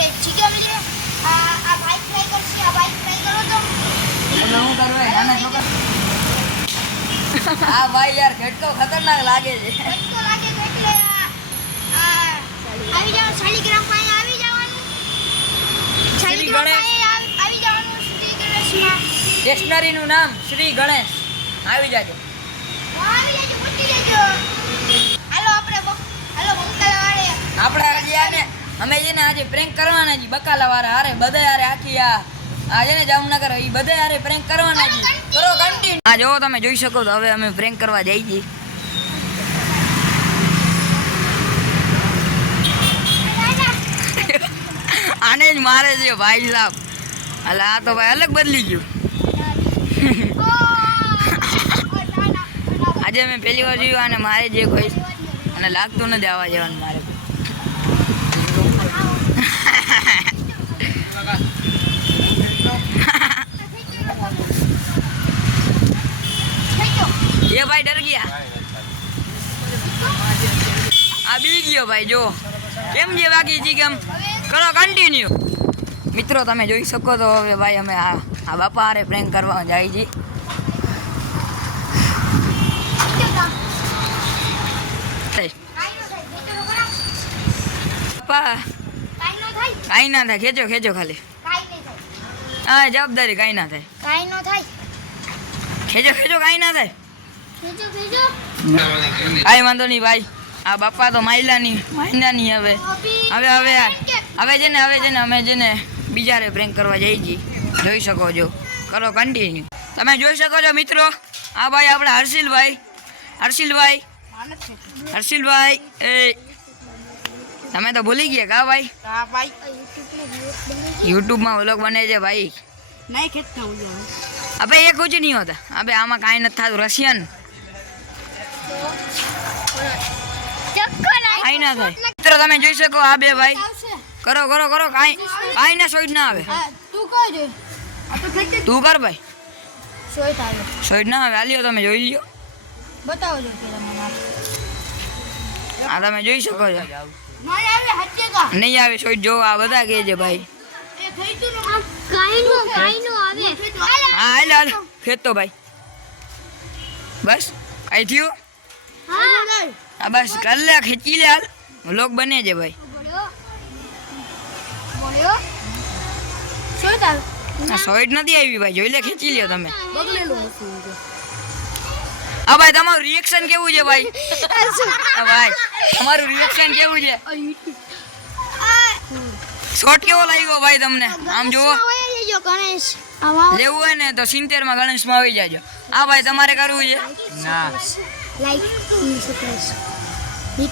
આપણે ચિકન લે આ બાઈક ટ્રાય કરશે આ બાઈક ટ્રાય કરો તો હું કરવા નાના છોકરા આ ભાઈ યાર કેટલો ખતરનાક લાગે છે કેટલો લાગે છે એટલે આવી જાવ શાલિગ્રામ પાસે આવી જવાનું શાલિગ્રામ પાસે આવી જવાનું શ્રી ગણેશમાં સ્ટેશનરી નું નામ શ્રી ગણેશ આવી જાજો આવી જાજો પૂછી લેજો હાલો બંકાલા વાળે આપણે આજે આને અમે જેને આજે પ્રેન્ક કરવાના જી બકાલા વાળા હારે બધા હારે આખી આ જેને જામનગર ઈ બધા હારે પ્રેન્ક કરવાના જી કરો કન્ટિન્યુ આ જો તમે જોઈ શકો તો હવે અમે પ્રેન્ક કરવા જઈ જી આને જ મારે છે ભાઈ સાહેબ અલા આ તો ભાઈ અલગ બદલી ગયું આજે મેં પહેલી વાર જોયું અને મારે જે કોઈ અને લાગતું નથી આવવા જવાનું મારે ये भाई डर गया अभी गयो भाई जो केम जे बाकी जी केम करो कंटिन्यू मित्रों તમે જોઈ શકો તો હવે ભાઈ અમે આ બાપા હારે પ્રેન્ક કરવા જાય છી બાપા કાઈ ના થાય ખેંચો ખેંચો ખાલી હા જવાબદારી કાઈ ના થાય કાઈ નો થાય ખેંચો ખેંચો કાઈ ના થાય ભેજો કાઈ વાંધો નહીં ભાઈ આ બાપા તો માયલાની હવે અમે જેને બીજારે પ્રેન્ક કરવા જઈ છી જોઈ શકો છો કરો કન્ટિન્યુ તમે જોઈ શકો છો મિત્રો આ ભાઈ આપણે હર્ષિલભાઈ એ તમે તો ભૂલી ગયા કા ભાઈ YouTube માં વ્લોગ બને છે ભાઈ नहीं खेलता हूँ अबे ये कुछ नहीं होता अबे आमा काई न था रशियन काई ना થાય મિત્રો તમે જોઈ શકો આ બે ભાઈ કરો કરો કરો કાઈ ના સોઈડ ના આવે તું કહો જો તું કર ભાઈ સોઈડ આવે સોઈડ ના આવે આલ્યો તમે જોઈ લ્યો બતાવો જો પેલા મને આ તમે જોઈ શકો છો નહીં આવે હચ્ચેગા નહીં આવે સોઈડ જો આ બધા કહે છે ભાઈ એ થઈ તું કાઈ નો આવે હા હાલ ખેતો ભાઈ બસ કાઈ થયું હા આ બસ કર લે ખેંચી લે હાલ વ્લોગ બને છે ભાઈ બોલ્યો સોઈડ આવે આ સોઈડ નથી આવી ભાઈ જોઈ લે ખેંચી લ્યો તમે બગલેલું આ ભાઈ તમારું રિએક્શન કેવું છે ભાઈ આ ભાઈ તમારું રિએક્શન કેવું છે શોર્ટ કેવો લાગ્યો ભાઈ તમને આમ જુઓ ગણેશ લેવું હોય ને તો 70 માં ગણેશમાં આવી જાજો આ ભાઈ તમારે કરવું છે ના લાઈક સબસ્ક્રાઇબ